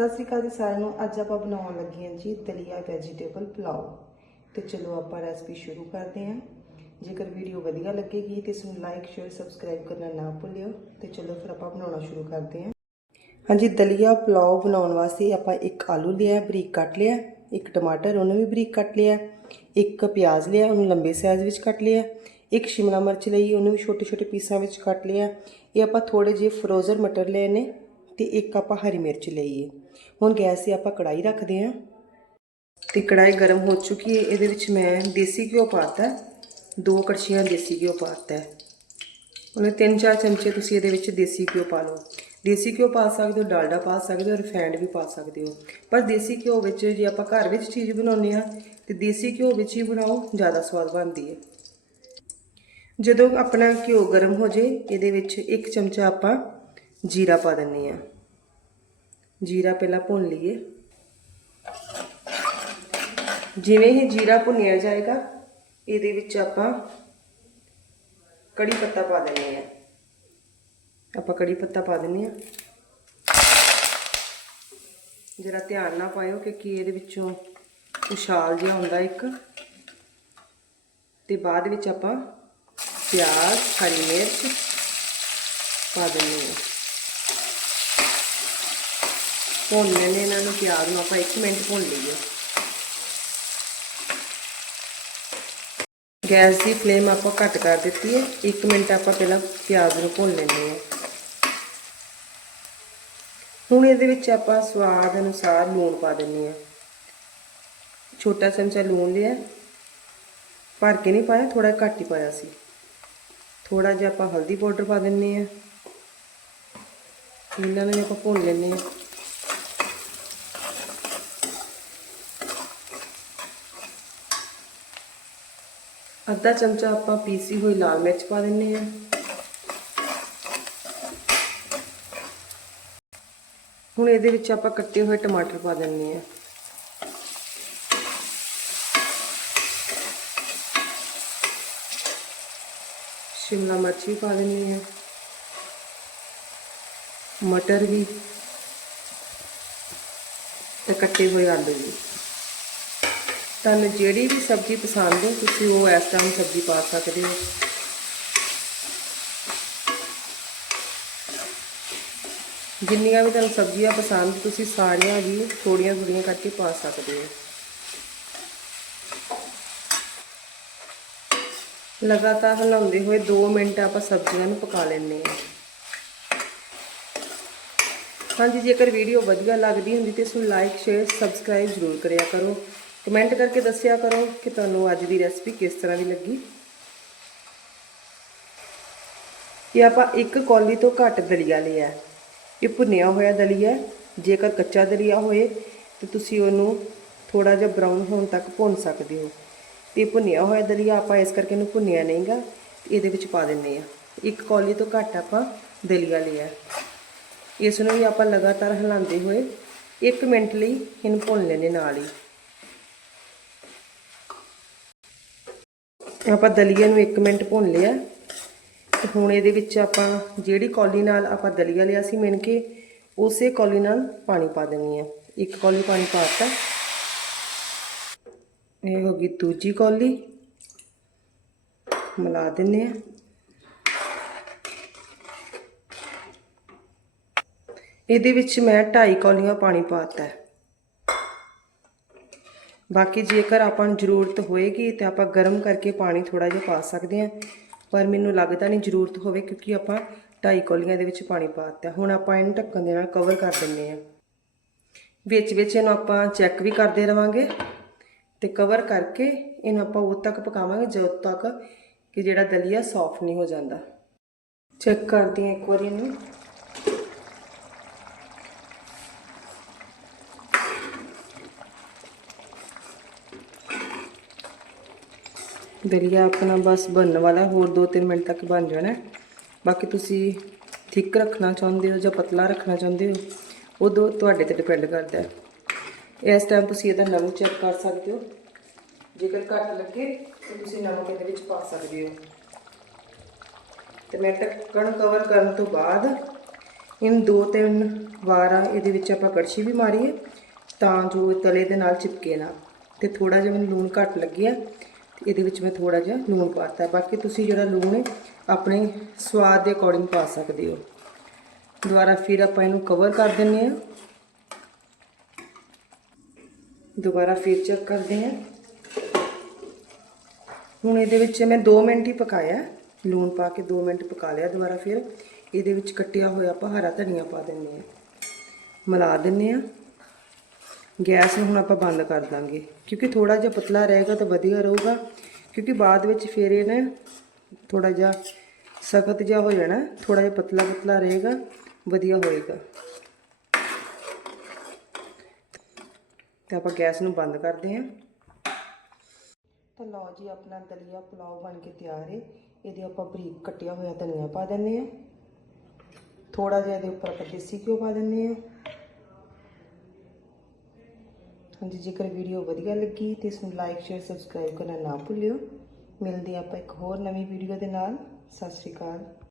ਸਤਿ ਸ਼੍ਰੀ ਅਕਾਲ ਜੀ ਸਾਰਿਆਂ ਨੂੰ। ਅੱਜ ਆਪਾਂ ਬਣਾਉਣ ਲੱਗੇ ਹਾਂ ਜੀ ਦਲੀਆ ਵੈਜੀਟੇਬਲ ਪੁਲਾਓ। ਤੇ ਚਲੋ ਆਪਾਂ ਰੈਸਪੀ ਸ਼ੁਰੂ ਕਰਦੇ ਹਾਂ। ਜੇਕਰ ਵੀਡੀਓ ਵਧੀਆ ਲੱਗੇਗੀ, ਤੇ ਇਸ ਨੂੰ ਲਾਈਕ ਸ਼ੇਅਰ ਸਬਸਕ੍ਰਾਈਬ ਕਰਨਾ ਨਾ ਭੁੱਲਿਓ। ਤੇ ਚਲੋ ਫਿਰ ਆਪਾਂ ਬਣਾਉਣਾ ਸ਼ੁਰੂ ਕਰਦੇ ਹਾਂ। ਹਾਂਜੀ, ਦਲੀਆ ਪੁਲਾਓ ਬਣਾਉਣ ਵਾਸਤੇ ਆਪਾਂ ਇੱਕ ਆਲੂ ਲਿਆ, ਬਰੀਕ ਕੱਟ ਲਿਆ, ਇੱਕ ਟਮਾਟਰ, ਉਹਨੂੰ ਵੀ ਬਰੀਕ ਕੱਟ ਲਿਆ, ਇੱਕ ਪਿਆਜ਼ ਲਿਆ, ਉਹਨੂੰ ਲੰਬੇ ਸਾਈਜ਼ ਵਿੱਚ ਕੱਟ ਲਿਆ, ਇੱਕ ਸ਼ਿਮਲਾ ਮਿਰਚ ਲਈ, ਉਹਨੂੰ ਵੀ ਛੋਟੇ ਛੋਟੇ ਪੀਸਾਂ ਵਿੱਚ ਕੱਟ ਲਿਆ। ਇਹ ਆਪਾਂ ਥੋੜੇ ਜਿਹੇ ਫਰੋਜ਼ਨ ਮਟਰ ਲਏ ਨੇ, ਤੇ ਇੱਕ ਆਪਾਂ ਹਰੀ ਮਿਰਚ ਲਈ ਹੈ ਹੁਣ ਗੈਸ 'ਤੇ ਆਪਾਂ ਕੜਾਈ ਰੱਖਦੇ ਹਾਂ ਤੇ ਕੜਾਈ ਗਰਮ ਹੋ ਚੁੱਕੀ ਹੈ। ਇਹਦੇ ਵਿੱਚ ਮੈਂ ਦੇਸੀ ਘਿਓ ਪਾਤਾ ਦੋ ਕੜਛੀਆਂ ਦੇਸੀ ਘਿਓ ਪਾਤਾ ਹੈ। ਉਹਨੇ ਤਿੰਨ ਚਾਰ ਚਮਚੇ ਤੁਸੀਂ ਇਹਦੇ ਵਿੱਚ ਦੇਸੀ ਘਿਓ ਪਾ ਲਓ। ਦੇਸੀ ਘਿਓ ਪਾ ਸਕਦੇ ਹੋ, ਡਾਲਡਾ ਪਾ ਸਕਦੇ ਹੋ ਰਿਫਾਈਂਡ ਵੀ ਪਾ ਸਕਦੇ ਹੋ। ਪਰ ਦੇਸੀ ਘਿਓ ਵਿੱਚ ਜੇ ਆਪਾਂ ਘਰ ਵਿੱਚ ਚੀਜ਼ ਬਣਾਉਂਦੇ ਆ ਤੇ ਦੇਸੀ ਘਿਓ ਵਿੱਚ ਹੀ ਬਣਾਓ, ਜ਼ਿਆਦਾ ਸਵਾਦ ਬਣਦੀ ਹੈ। ਜਦੋਂ ਆਪਣਾ ਘਿਓ ਗਰਮ ਹੋ ਜੇ ਇਹਦੇ ਵਿੱਚ ਇੱਕ ਚਮਚਾ ਆਪਾਂ ਜੀਰਾ ਪਾ ਦਿੰਨੇ ਆ ਜੀਰਾ ਪਹਿਲਾਂ ਭੁੰਨ ਲਈਏ। ਜਿਵੇਂ ਹੀ ਜੀਰਾ ਭੁੰਨਿਆ ਜਾਏਗਾ, ਇਹਦੇ ਵਿੱਚ ਆਪਾਂ ਕੜੀ ਪੱਤਾ ਪਾ ਦਿੰਨੇ ਆ ਆਪਾਂ ਕੜੀ ਪੱਤਾ ਪਾ ਦਿੰਨੇ ਆ ਜਰਾ ਧਿਆਨ ਨਾਲ ਪਾਇਓ ਕਿਉਂਕਿ ਇਹਦੇ ਵਿੱਚੋਂ ਉਛਾਲ ਜਿਹਾ ਹੁੰਦਾ ਇੱਕ। ਤੇ ਬਾਅਦ ਵਿੱਚ ਆਪਾਂ ਪਿਆਜ਼, ਹਰੀ ਮਿਰਚ ਪਾ ਦਿੰਨੇ ਆ ਭੁੰਨ ਲੈਣੇ ਇਹਨਾਂ ਨੂੰ ਪਿਆਜ਼ ਨੂੰ, ਆਪਾਂ 1 ਮਿੰਟ ਭੁੰਨ ਲਈਏ। ਗੈਸ ਦੀ ਫਲੇਮ ਆਪਾਂ ਘੱਟ ਕਰ ਦਿੱਤੀ ਹੈ। 1 ਮਿੰਟ ਆਪਾਂ ਪਹਿਲਾਂ ਪਿਆਜ਼ ਨੂੰ ਭੁੰਨ ਲੈਂਦੇ ਹਾਂ। ਹੁਣ ਇਹਦੇ ਵਿੱਚ ਆਪਾਂ ਸਵਾਦ ਅਨੁਸਾਰ ਲੂਣ ਪਾ ਦਿੰਨੇ ਆ ਛੋਟਾ ਚਮਚਾ ਲੂਣ ਲਿਆ। ਭਰ ਕੇ ਨਹੀਂ ਪਾਇਆ ਥੋੜਾ ਘੱਟ ਹੀ ਪਾਇਆ ਸੀ। ਥੋੜਾ ਜਿਹਾ ਆਪਾਂ ਹਲਦੀ ਪਾਊਡਰ ਪਾ ਦਿੰਨੇ ਆ ਇਹਨਾਂ ਨੂੰ ਵੀ ਆਪਾਂ ਭੁੰਨ ਲੈਂਦੇ ਆ ਅੱਧਾ ਚਮਚਾ ਆਪਾਂ ਪੀਸੀ ਹੋਈ ਲਾਲ ਮਿਰਚ ਪਾ ਦਿੰਨੇ ਆ ਹੁਣ ਇਹਦੇ ਵਿੱਚ ਆਪਾਂ ਕੱਟੇ ਹੋਏ ਟਮਾਟਰ ਪਾ ਦਿੰਨੇ ਆ ਸ਼ਿਮਲਾ ਮਿਰਚ ਵੀ ਪਾ ਦਿੰਨੀ ਆ ਮਟਰ ਵੀ ਤੇ ਕੱਟੇ ਹੋਏ ਆਲੂ ਵੀ। ਤੁਹਾਨੂੰ ਜਿਹੜੀ ਵੀ ਸਬਜ਼ੀ ਪਸੰਦ ਹੈ, ਤੁਸੀਂ ਉਹ ਇਸ ਟਾਈਮ ਸਬਜ਼ੀ ਪਾ ਸਕਦੇ ਹੋ। ਜਿੰਨੀਆਂ ਵੀ ਤੁਹਾਨੂੰ ਸਬਜ਼ੀਆਂ ਪਸੰਦ, ਤੁਸੀਂ ਸਾਰੀਆਂ ਵੀ ਥੋੜੀਆਂ ਥੋੜੀਆਂ ਕਰਕੇ ਪਾ ਸਕਦੇ ਹੋ। ਲਗਾਤਾਰ ਹਿਲਾਉਂਦੇ ਹੋਏ 2 ਮਿੰਟ ਆਪਾਂ ਸਬਜ਼ੀਆਂ ਨੂੰ ਪਕਾ ਲੈਣੇ ਹਾਂ। ਹਾਂਜੀ, ਜੇਕਰ ਵੀਡੀਓ ਵਧੀਆ ਲੱਗਦੀ ਹੁੰਦੀ ਤੇ ਇਸ ਨੂੰ ਲਾਈਕ ਸ਼ੇਅਰ ਸਬਸਕ੍ਰਾਈਬ ਜ਼ਰੂਰ ਕਰਿਆ ਕਰੋ। ਕਮੈਂਟ ਕਰਕੇ ਦੱਸਿਆ ਕਰੋ ਕਿ ਤੁਹਾਨੂੰ ਅੱਜ ਦੀ ਰੈਸਪੀ ਕਿਸ ਤਰ੍ਹਾਂ ਦੀ ਲੱਗੀ। ਇਹ ਆਪਾਂ ਇੱਕ ਕੌਲੀ ਤੋਂ ਘੱਟ ਦਲੀਆ ਲਿਆ ਇਹ ਭੁੰਨਿਆ ਹੋਇਆ ਦਲੀਆ ਜੇਕਰ ਕੱਚਾ ਦਲੀਆ ਹੋਏ ਤੇ ਤੁਸੀਂ ਉਹਨੂੰ ਥੋੜਾ ਜਿਹਾ ਬਰਾਊਨ ਹੋਣ ਤੱਕ ਭੁੰਨ ਸਕਦੇ ਹੋ। ਤੇ ਭੁੰਨਿਆ ਹੋਇਆ ਦਲੀਆ ਆਪਾਂ ਇਸ ਕਰਕੇ ਇਹਨੂੰ ਭੁੰਨਿਆ ਨਹੀਂਗਾ ਇਹਦੇ ਵਿੱਚ ਪਾ ਦਿੰਨੇ ਆ ਇੱਕ ਕੌਲੀ ਤੋਂ ਘੱਟ ਆਪਾਂ ਦਲੀਆ ਲਿਆ ਇਸ ਨੂੰ ਵੀ ਆਪਾਂ ਲਗਾਤਾਰ ਹਿਲਾਉਂਦੇ ਹੋਏ 1 ਮਿੰਟ ਲਈ ਇਹਨੂੰ ਭੁੰਨ ਲੈਣੇ ਨਾਲ ਹੀ। ਆਪਾਂ ਦਲੀਆ ਨੂੰ 1 ਮਿੰਟ ਭੁੰਨ ਲਿਆ। ਤੇ ਹੁਣ ਇਹਦੇ ਵਿੱਚ ਆਪਾਂ ਜਿਹੜੀ ਕੌਲੀ ਨਾਲ ਆਪਾਂ ਦਲੀਆ ਲਿਆ ਸੀ ਮਿਣ ਕੇ, ਉਸੇ ਕੌਲੀ ਨਾਲ ਪਾਣੀ ਪਾ ਦੇਣੀ ਹੈ ਇੱਕ ਕੌਲੀ ਪਾਣੀ ਪਾਤਾ ਇਹ ਹੋ ਗਈ ਦੂਜੀ ਕੌਲੀ। ਮਿਲਾ ਦਿੰਨੇ ਆ। ਇਹਦੇ ਵਿੱਚ ਮੈਂ 2.5 ਕੌਲੀਆਂ ਪਾਣੀ ਪਾਤਾ ਹੈ ਬਾਕੀ ਜੇਕਰ ਆਪਾਂ ਨੂੰ ਜ਼ਰੂਰਤ ਹੋਏਗੀ ਤੇ ਆਪਾਂ ਗਰਮ ਕਰਕੇ ਪਾਣੀ ਥੋੜਾ ਜਿਹਾ ਪਾ ਸਕਦੇ ਹਾਂ, ਪਰ ਮੈਨੂੰ ਲੱਗਦਾ ਨਹੀਂ ਜ਼ਰੂਰਤ ਹੋਵੇ ਕਿਉਂਕਿ ਆਪਾਂ ਢਾਈ ਕੋਲੀਆਂ ਦੇ ਵਿੱਚ ਪਾਣੀ ਪਾ ਦਿੱਤਾ। ਹੁਣ ਆਪਾਂ ਇਹਨੂੰ ਢੱਕਣ ਦੇ ਨਾਲ ਕਵਰ ਕਰ ਦਿੰਨੇ ਆ ਵਿੱਚ ਵਿੱਚ ਇਹਨੂੰ ਆਪਾਂ ਚੈੱਕ ਵੀ ਕਰਦੇ ਰਵਾਂਗੇ ਤੇ ਕਵਰ ਕਰਕੇ ਇਹਨੂੰ ਆਪਾਂ ਉਦੋਂ ਤੱਕ ਪਕਾਵਾਂਗੇ ਜਦੋਂ ਤੱਕ ਕਿ ਜਿਹੜਾ ਦਲੀਆ ਸੌਫਟ ਨਹੀਂ ਹੋ ਜਾਂਦਾ। ਚੈੱਕ ਕਰਦੀ ਹਾਂ ਇੱਕ ਵਾਰੀ ਇਹਨੂੰ। ਦਲੀਆ ਆਪਣਾ ਬਸ ਬਣਨ ਵਾਲਾ, ਹੋਰ 2-3 ਮਿੰਟ ਤੱਕ ਬਣ ਜਾਣਾ। ਬਾਕੀ ਤੁਸੀਂ ਥਿੱਕ ਰੱਖਣਾ ਚਾਹੁੰਦੇ ਹੋ ਜਾਂ ਪਤਲਾ ਰੱਖਣਾ ਚਾਹੁੰਦੇ ਹੋ, ਉਹ ਦੋ ਤੁਹਾਡੇ ਤੇ ਡਿਪੈਂਡ ਕਰਦਾ ਹੈ। ਇਸ ਟਾਈਮ ਤੁਸੀਂ ਇਹਦਾ ਨਮਕ ਚੈੱਕ ਕਰ ਸਕਦੇ ਹੋ। ਜੇਕਰ ਘੱਟ ਲੱਗੇ, ਤਾਂ ਤੁਸੀਂ ਨਮਕ ਇਹਦੇ ਵਿੱਚ ਪਾ ਸਕਦੇ ਹੋ। ਤੇ ਮੈਂ ਢੱਕਣ ਕਵਰ ਕਰਨ ਤੋਂ ਬਾਅਦ ਇਹਨੂੰ ਦੋ ਤਿੰਨ ਵਾਰਾਂ ਇਹਦੇ ਵਿੱਚ ਆਪਾਂ ਕੜਛੀ ਵੀ ਮਾਰੀਏ ਤਾਂ ਜੋ ਤਲੇ ਦੇ ਨਾਲ ਚਿਪਕੇ ਨਾ। ਤੇ ਥੋੜਾ ਜਿਹਾ ਮੈਨੂੰ ਲੂਣ ਘੱਟ ਲੱਗਿਆ ਇਹਦੇ ਵਿੱਚ ਮੈਂ ਥੋੜਾ ਜਿਹਾ ਲੂਣ ਪਾਤਾ। ਬਾਕੀ ਤੁਸੀਂ ਜਿਹੜਾ ਲੂਣ ਹੈ, ਆਪਣੇ ਸਵਾਦ ਦੇ ਅਕੋਰਡਿੰਗ ਪਾ ਸਕਦੇ ਹੋ। ਦੁਬਾਰਾ ਫਿਰ ਆਪਾਂ ਇਹਨੂੰ ਕਵਰ ਕਰ ਦਿੰਨੇ ਆ ਦੁਬਾਰਾ ਫਿਰ ਚੈੱਕ ਕਰਦੇ ਆ ਹੁਣ ਇਹਦੇ ਵਿੱਚ ਮੈਂ 2 ਮਿੰਟ ਹੀ ਪਕਾਇਆ। ਲੂਣ ਪਾ ਕੇ 2 ਮਿੰਟ ਪਕਾ ਲਿਆ ਦੁਬਾਰਾ ਫਿਰ। ਇਹਦੇ ਵਿੱਚ ਕੱਟਿਆ ਹੋਇਆ ਆਪਾਂ ਹਰਾ ਧਨੀਆ ਪਾ ਦਿੰਨੇ ਆ ਮਿਲਾ ਦਿੰਨੇ ਆ ਗੈਸ ਨੂੰ ਹੁਣ ਆਪਾਂ ਬੰਦ ਕਰ ਦਾਂਗੇ। ਕਿਉਂਕਿ ਥੋੜਾ ਜਿਹਾ ਪਤਲਾ ਰਹੇਗਾ ਤਾਂ ਵਧੀਆ ਰਹੂਗਾ। ਕਿਉਂਕਿ ਬਾਅਦ ਵਿੱਚ ਫਿਰ ਇਹ ਨਾ ਥੋੜਾ ਜਿਹਾ ਸਖਤ ਜਿਹਾ ਹੋ ਜਾਣਾ। ਥੋੜਾ ਜਿਹਾ ਪਤਲਾ ਪਤਲਾ ਰਹੇਗਾ, ਵਧੀਆ ਹੋਏਗਾ। ਤੇ ਆਪਾਂ ਗੈਸ ਨੂੰ ਬੰਦ ਕਰਦੇ ਹਾਂ। ਤਾਂ ਲਓ ਜੀ, ਆਪਣਾ ਦਲੀਆ ਪੁਲਾਓ ਬਣ ਕੇ ਤਿਆਰ ਹੈ। ਇਹਦੇ ਆਪਾਂ ਬਰੀਕ ਕੱਟਿਆ ਹੋਇਆ ਧਨੀਆ ਪਾ ਦਿੰਨੇ ਆ ਥੋੜਾ ਜਿਹਾ ਇਹਦੇ ਉੱਪਰ ਆਪਾਂ ਦੇਸੀ ਘਿਓ ਪਾ ਦਿੰਨੇ ਆ ਹਾਂਜੀ ਜੇਕਰ ਵੀਡੀਓ ਵਧੀਆ ਲੱਗੀ ਤੇ ਇਸ ਨੂੰ ਲਾਈਕ ਸ਼ੇਅਰ ਸਬਸਕ੍ਰਾਈਬ ਕਰਨਾ ਨਾ ਭੁੱਲਿਓ। ਮਿਲਦੇ ਆਪਾਂ ਇੱਕ ਹੋਰ ਨਵੀਂ ਵੀਡੀਓ ਦੇ ਨਾਲ। ਸਤਿ ਸ਼੍ਰੀ ਅਕਾਲ।